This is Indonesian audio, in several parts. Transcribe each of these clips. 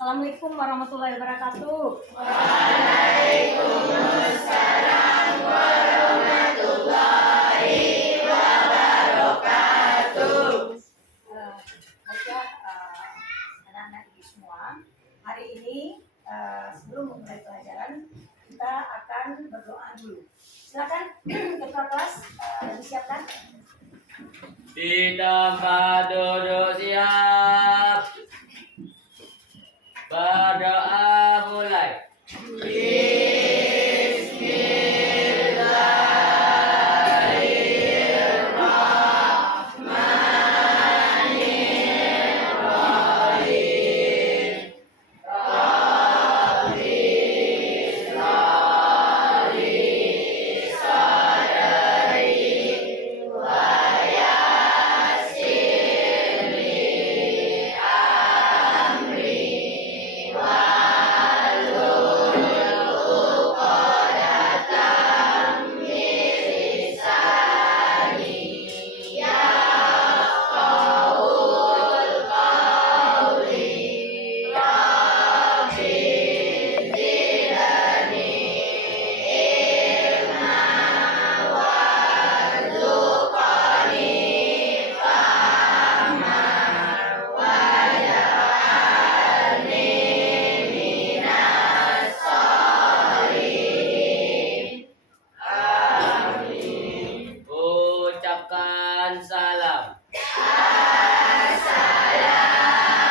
Assalamualaikum warahmatullahi wabarakatuh. Waalaikumsalam warahmatullahi wabarakatuh. Baiklah, anak-anak ibu semua, hari ini sebelum memulai pelajaran kita akan berdoa dulu. Silakan ketua kelas disiapkan. Di tempat duduk siap. Berdoa mulai. Ucapkan salam. Assalamualaikum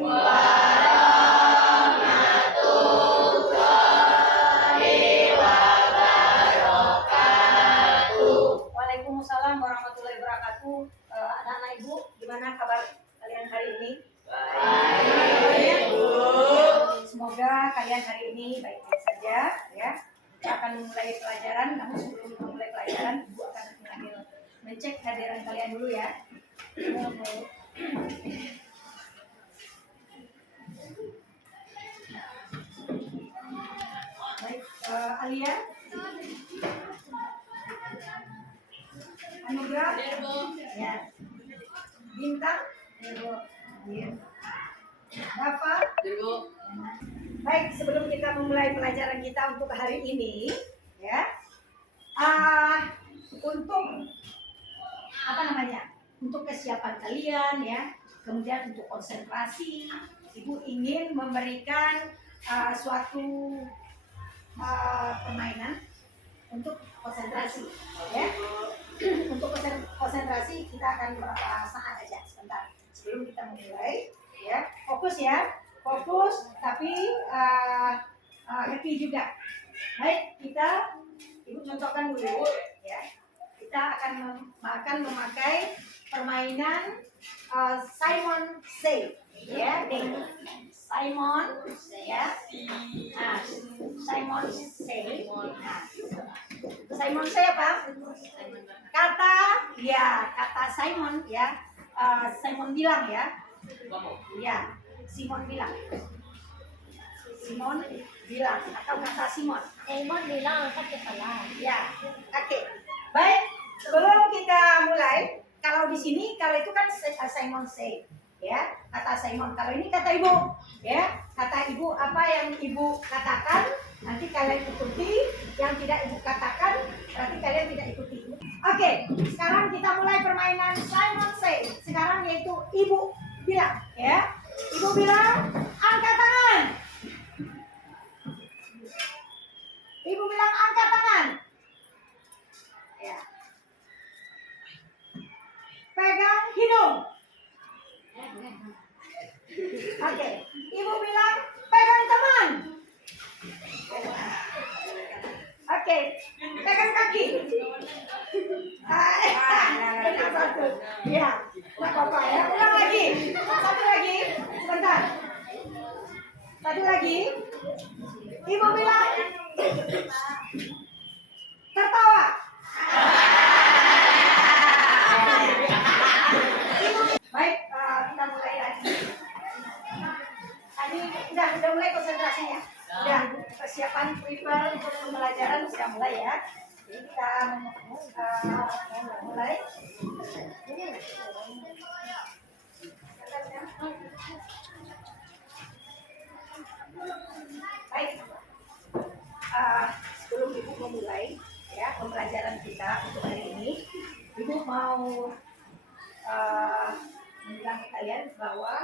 warahmatullahi wabarakatuh. Waalaikumsalam warahmatullahi wabarakatuh. Anak-anak ibu, gimana kabar kalian hari ini? Baik, Bu. Semoga kalian hari ini baik-baik saja, ya. Kita akan memulai pelajaran, namun sebelum memulai pelajaran, ibu akan mencek kehadiran kalian dulu ya. Baik, Alia, Anugrah, ya. Bintang, ya. Bapak. Baik, sebelum kita memulai pelajaran kita untuk hari ini, ya, untuk apa namanya, untuk kesiapan kalian, ya, kemudian untuk konsentrasi, ibu ingin memberikan suatu permainan untuk konsentrasi, ya. Untuk konsentrasi kita akan beberapa saat aja, sebentar sebelum kita memulai, ya. Fokus ya. Fokus tapi happy juga. Baik, ibu contohkan dulu ya. Kita akan memakai permainan Simon Say, ya, dengan Simon, ya. Nah, Simon Say. Nah, Simon Say apa? Kata Simon, ya. Simon bilang, ya. Ya. Simon bilang atau kata Simon bilang kakek salah. ya. Oke. Baik, sebelum kita mulai, kalau di sini, kalau itu kan Simon say, ya, kata Simon. Kalau ini kata ibu, ya, kata ibu, apa yang ibu katakan nanti kalian ikuti, yang tidak ibu katakan berarti kalian tidak ikuti. Oke, sekarang kita mulai permainan Simon say. Sekarang yaitu ibu bilang, ya. Ibu bilang, angkat tangan. Ibu bilang, angkat tangan. Ya. Pegang hidung. Oke. Ibu bilang, pegang teman. Oke. Pegang kaki. Pegang satu. Ya. Nggak apa-apa ya. Ulang lagi. Satu lagi. Sebentar. Satu lagi. Ibu bilang, tertawa. Baik, kita mulai lagi. Tadi udah mulai konsentrasinya. Udah persiapan prepare untuk pembelajaran sudah mulai ya. Jadi kita mulai. kita untuk hari ini. Ibu mau bilang ke kalian bahwa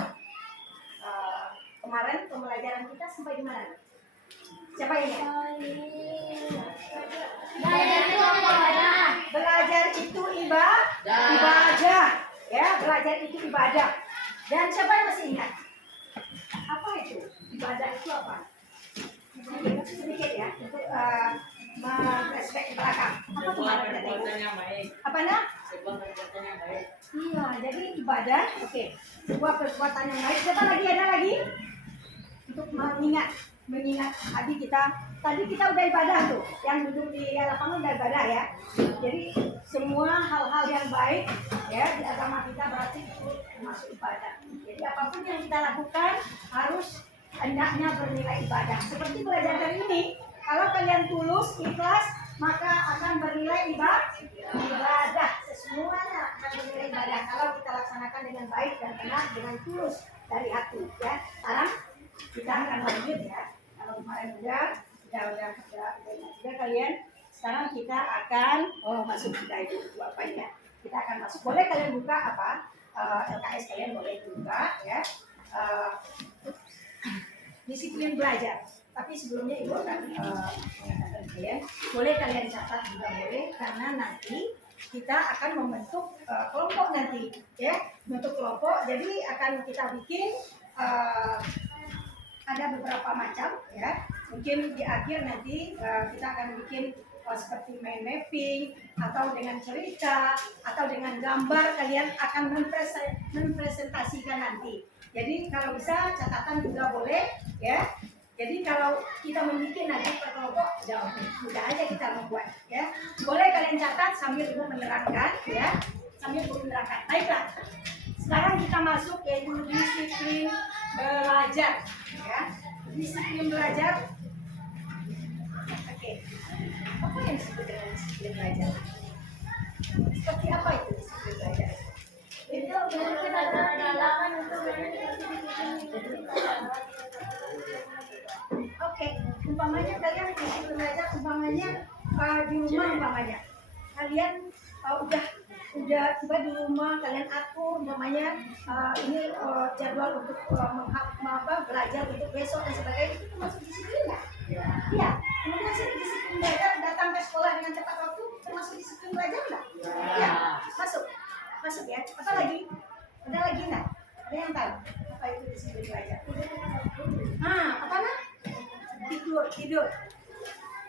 kemarin pembelajaran kita sampai di mana? Siapa yang ingat? Belajar itu ibadah. Ya, belajar itu ibadah. Dan siapa yang masih ingat? Apa itu? Ibadah itu apa? Sedikit ya, untuk flashback ke belakang. Apa kemarin kata Ibu? Apa nak? Iya, jadi ibadah, oke. Sebuah perbuatan yang baik. Siapa lagi? Ada lagi? Untuk mengingat tadi kita udah ibadah tuh, yang duduk di lapangan udah ibadah ya. Jadi semua hal-hal yang baik ya di agama kita berarti itu termasuk ibadah. Jadi apapun yang kita lakukan harus hendaknya bernilai ibadah. Seperti belajar hari ini, kalau kalian tulus, ikhlas, maka akan bernilai ibadah. Semuanya akan bernilai ibadah kalau kita laksanakan dengan baik dan benar, dengan tulus dari hati ya. Sekarang kita akan lanjut ya. Kalau kemarin udah kalian, sekarang kita akan masuk kita itu apa ya? Kita akan masuk. Boleh kalian buka apa? LKS kalian boleh buka ya. Disiplin belajar. Tapi sebelumnya Ibu akan mengatakan kalian, boleh kalian catat juga boleh, karena nanti kita akan membentuk kelompok nanti ya, bentuk kelompok. Jadi akan kita bikin ada beberapa macam ya. Mungkin di akhir nanti kita akan bikin seperti main mapping atau dengan cerita atau dengan gambar, kalian akan mempresentasikan nanti. Jadi kalau bisa catatan juga boleh ya. Jadi kalau kita membuat nanti per kelompok, mudah aja kita membuat ya. Boleh kalian catat sambil Ibu menerangkan ya. Sambil Ibu menerangkan. Baiklah. Sekarang kita masuk yaitu disiplin belajar ya. Disiplin belajar. Oke. Apa yang disebut dengan disiplin belajar? Seperti apa itu disiplin belajar? Itu mungkin ada dalangan untuk oke, umpamanya kalian disiplin belajar, umpamanya di rumah umpamanya kalian udah tiba di rumah, kalian atur umpamanya ini jadwal untuk belajar untuk besok dan sebagainya, itu termasuk disiplin nggak? Iya. Kemudian disiplin belajar, datang ke sekolah dengan tepat waktu, termasuk disiplin belajar nggak? Iya. Masuk ya. Apa lagi? Ada lagi nggak? Ada yang tahu apa itu disiplin belajar? Apa nak? Tidur.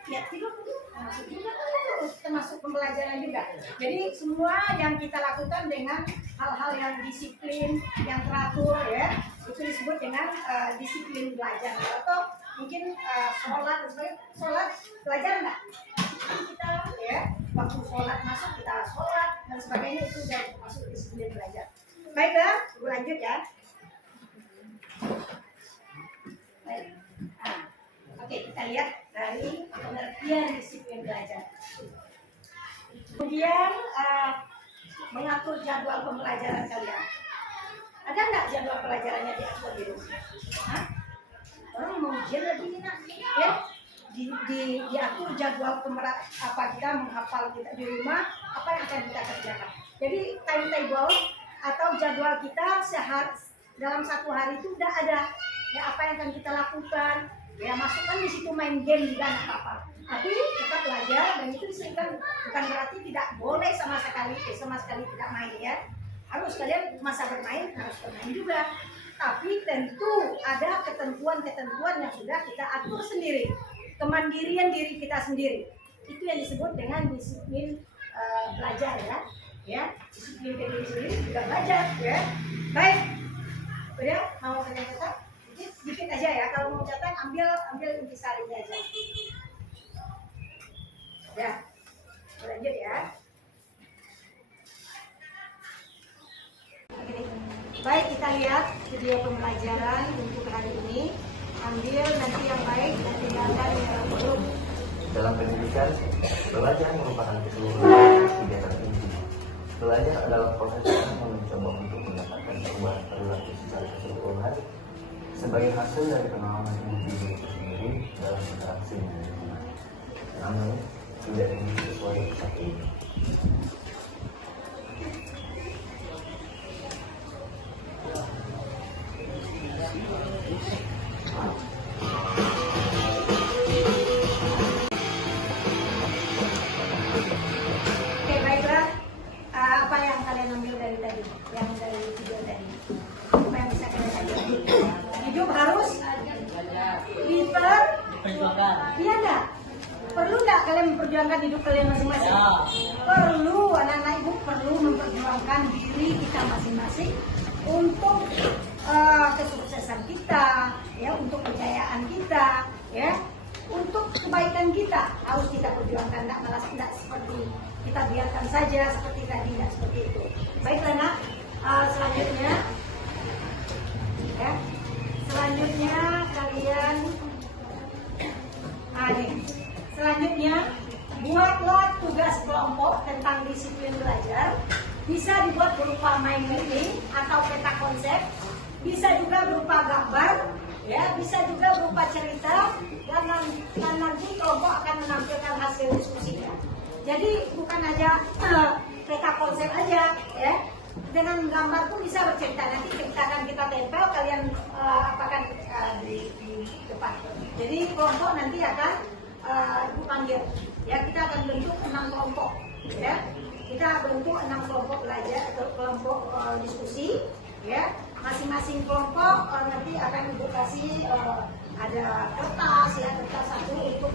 Ya tidur termasuk juga, termasuk pembelajaran juga. Jadi semua yang kita lakukan dengan hal-hal yang disiplin, yang teratur ya, itu disebut dengan disiplin belajar. Atau mungkin sholat dan sebagainya. Sholat belajar enggak? Kita ya, waktu sholat masuk kita sholat dan sebagainya, itu sudah masuk disiplin belajar. Baiklah, Ibu lanjut ya. Baik. Oke, kita lihat dari pengertian disiplin belajar. Kemudian mengatur jadwal pembelajaran kalian. Ada nggak jadwal pelajarannya diatur di rumah? Orang mau ujian lagi nih nak, ya? Diatur jadwal apa kita menghafal kita di rumah, apa yang akan kita kerjakan. Jadi timetable atau jadwal kita dalam satu hari itu udah ada. Ya apa yang akan kita lakukan. Ya masukkan di situ main game juga nggak apa-apa. Tapi tetap belajar, dan itu disebutkan bukan berarti tidak boleh sama sekali tidak main ya. Harus kalian masa bermain harus bermain juga. Tapi tentu ada ketentuan-ketentuan yang sudah kita atur sendiri. Kemandirian diri kita sendiri. Itu yang disebut dengan disiplin belajar ya. Ya, disiplin diri sendiri juga belajar ya. Baik. Udah mau kalian catat? Sedikit aja ya, kalau mau catat ambil intisarinya aja. Ya, lanjut ya. Oke. Baik, kita lihat video pembelajaran untuk hari ini. Ambil nanti yang baik dan tinggalkan yang buruk. Dalam pendidikan, belajar merupakan keseluruhan kegiatan inti. Belajar adalah proses yang mencoba untuk mendapatkan perubahan perilaku secara keseluruhan sebagai hasil dari pengalaman individu itu sendiri dalam interaksi dengan lingkungan. Namun, tidak ingin sesuai seperti ini. Oke, baiklah. Apa yang kalian ambil dari tadi? Yang dari video tadi? Apa yang bisa kalian ambil? Hidup harus iya enggak? Perlu enggak kalian memperjuangkan hidup kalian masing-masing? Perlu, anak-anak ibu perlu memperjuangkan diri kita masing-masing untuk kesuksesan kita, ya, untuk kejayaan kita, ya, untuk kebaikan kita harus kita perjuangkan. Tidak seperti kita biarkan saja seperti tadi, tidak seperti itu. Baiklah nak, selanjutnya, ya, selanjutnya kalian, selanjutnya buatlah tugas kelompok tentang disiplin belajar. Bisa dibuat berupa mind mapping atau peta konsep, bisa juga berupa gambar, ya, bisa juga berupa cerita, dan nanti kelompok akan menampilkan hasil diskusinya. Jadi bukan aja peta konsep aja, ya, dengan gambar pun bisa bercerita. Nanti kita akan kita tempel, kalian apakan di depan. Jadi kelompok nanti akan dipanggil, ya, kita akan bentuk 6 kelompok, ya. Kita bentuk 6 kelompok belajar atau kelompok diskusi, ya. Masing-masing kelompok nanti akan ibu kasih ada kertas, ya, kertas satu untuk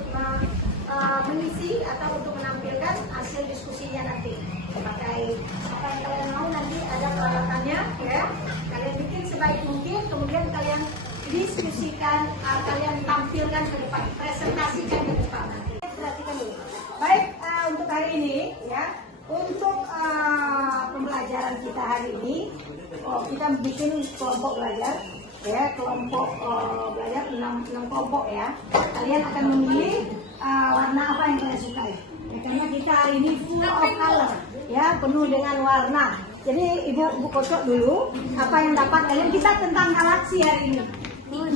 mengisi atau untuk menampilkan hasil diskusinya nanti. Pakai apa yang kalian mau, nanti ada peralatannya, ya. Kalian bikin sebaik mungkin, kemudian kalian diskusikan, kalian tampilkan ke depan, presentasikan ke depan nanti. Perhatikan dulu. Baik, untuk hari ini, ya. Untuk pembelajaran kita hari ini, kita bikin kelompok belajar, ya, kelompok belajar 6 kelompok, ya. Kalian akan memilih warna apa yang kalian sukai, ya, karena kita hari ini full of color, ya, penuh dengan warna. Jadi ibu kocok dulu apa yang dapat kalian. Kita tentang galaksi hari ini.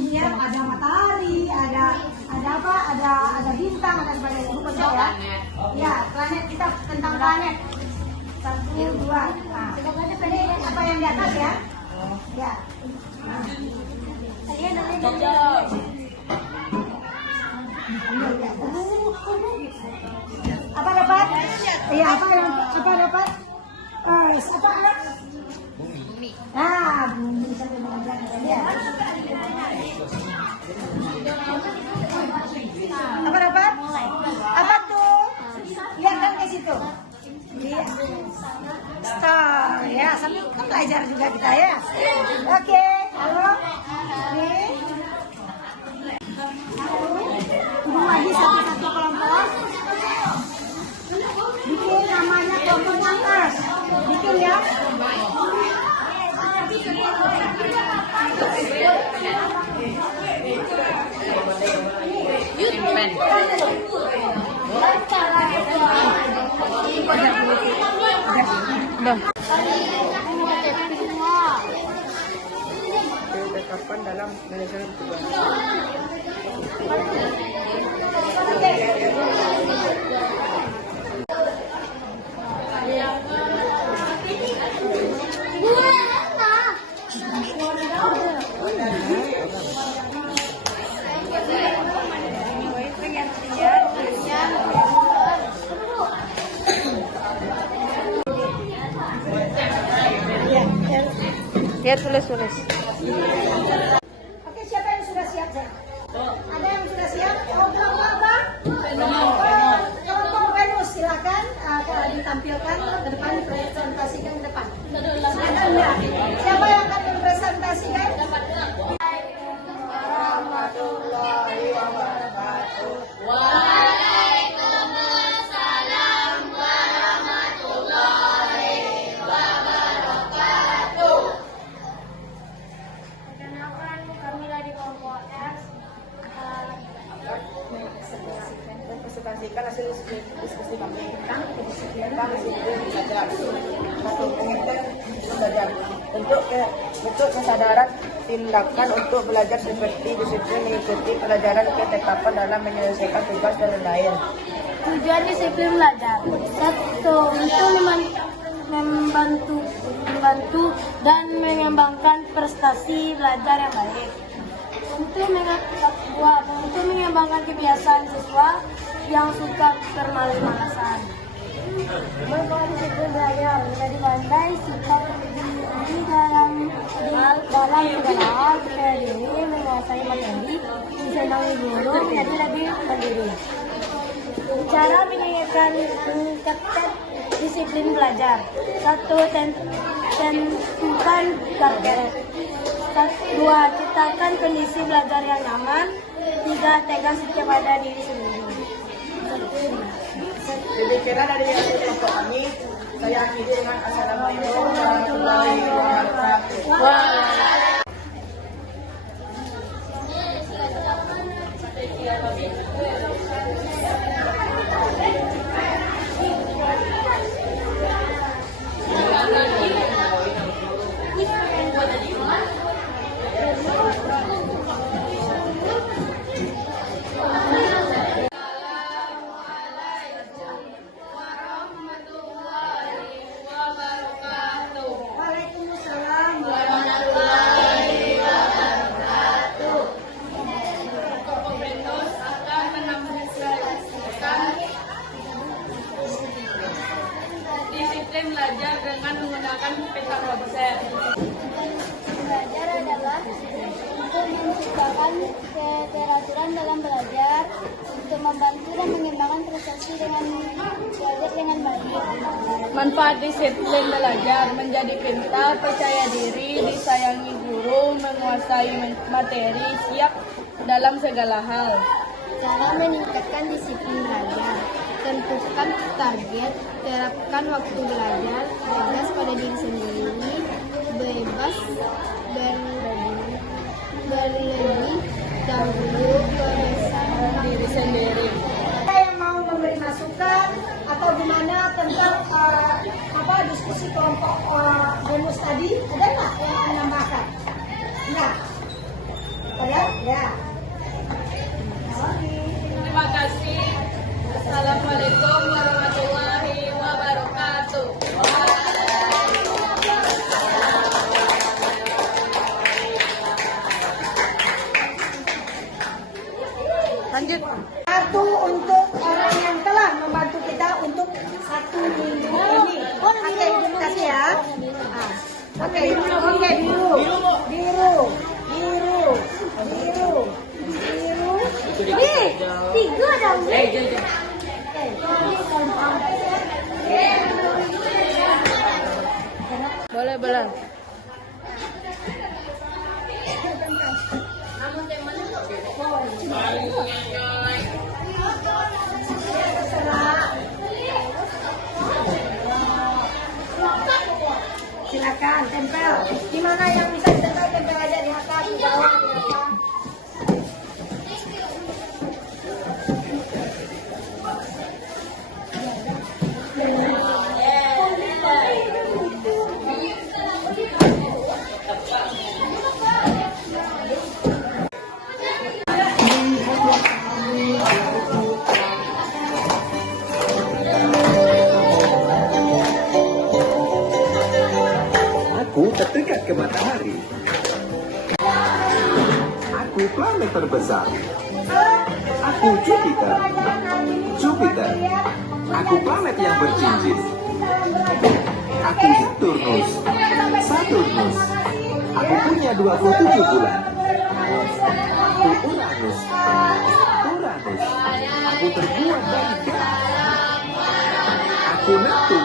Ya, ada matahari, ada apa, ada bintang, ada sebagainya. Ibu kocok, ya. Ya, planet, kita tentang planet. 1, 2. Nah, ini apa yang di atas, ya? Ya. Apa dapat? Iya, apa dapat? Apa anak? Bumi. Ah, bumi sampai mengajarkan, ya. Apa dapat? Apa tuh? Lihat kan ke situ. Lihat. Star, ya, sambil belajar juga kita, ya. Oke, halo. Nih. Ibu lagi satu-satu kelompok. Bikin namanya kelompok atas. Bikin, ya. Ditetapkan dalam manajemen tugas. Ya, tulis. Oke, siapa yang sudah siap, Zek? Ada yang sudah siap? Oh, kelompok apa? Kelompok Venus, silakan ditampilkan ke depan, dipresentasikan ke depan. Silakan, ya. Siapa yang akan mempresentasikan? Warahmatullahi wabarakatuh. Waalaikumsalam warahmatullahi wabarakatuh. Perkenalkan, kami dari kelompok X. Presentasikan hasil diskusi kami tentang disiplin belajar. Belajar untuk kesadaran tindakan untuk belajar seperti disiplin mengikuti pelajaran ketetapan dalam menyelesaikan tugas dan lain-lain. Tujuan disiplin belajar. Satu, untuk membantu dan mengembangkan prestasi belajar yang baik. Untuk mengembangkan kebiasaan siswa yang suka bermalas-malasan. Berbagai disiplin belajar menjadi pandai sikap diri dalam segala hal, percaya diri, menguasai materi, disenangi guru, menjadi lebih mandiri. Cara meningkatkan disiplin belajar. Satu, tentukan target. Dua, ciptakan kondisi belajar yang nyaman. Tiga, tegas kepada diri sendiri. Demikianlah dari kelompok kami. Saya akhiri dengan assalamualaikum warahmatullahi wabarakatuh. Waalaikumsalam. Disiplin belajar dengan menggunakan peta konsep. Belajar adalah untuk menciptakan keteraturan dalam belajar, untuk membantu dan mengembangkan prestasi dengan belajar dengan baik. Manfaat disiplin belajar menjadi pintar, percaya diri, disayangi guru, menguasai materi, siap dalam segala hal. Cara meningkatkan disiplin belajar. Tentukan target, terapkan waktu belajar, tegas pada diri sendiri, bebas berlebih dahulu kebiasaan Diri sendiri. Ada yang mau memberi masukan atau gimana tentang diskusi kelompok bonus tadi? Ada nggak yang menambahkan? Enggak. Kalian? Ya. Terima kasih. Assalamualaikum warahmatullahi wabarakatuh. Lanjut. Satu untuk orang yang telah membantu kita untuk 1 minggu ini. Oke, terima kasih ya. Oke, biru. Tiga dong. Boleh. Silakan tempel. Di mana yang bisa ditempel, tempel aja di atas, di bawah, di atas. Aku terdekat ke matahari. Aku planet terbesar. Aku Jupiter. Aku planet yang bercincin. Aku Saturnus. Aku punya 27 bulan. Aku Uranus. Aku terbuat dari gas. Aku Neptunus.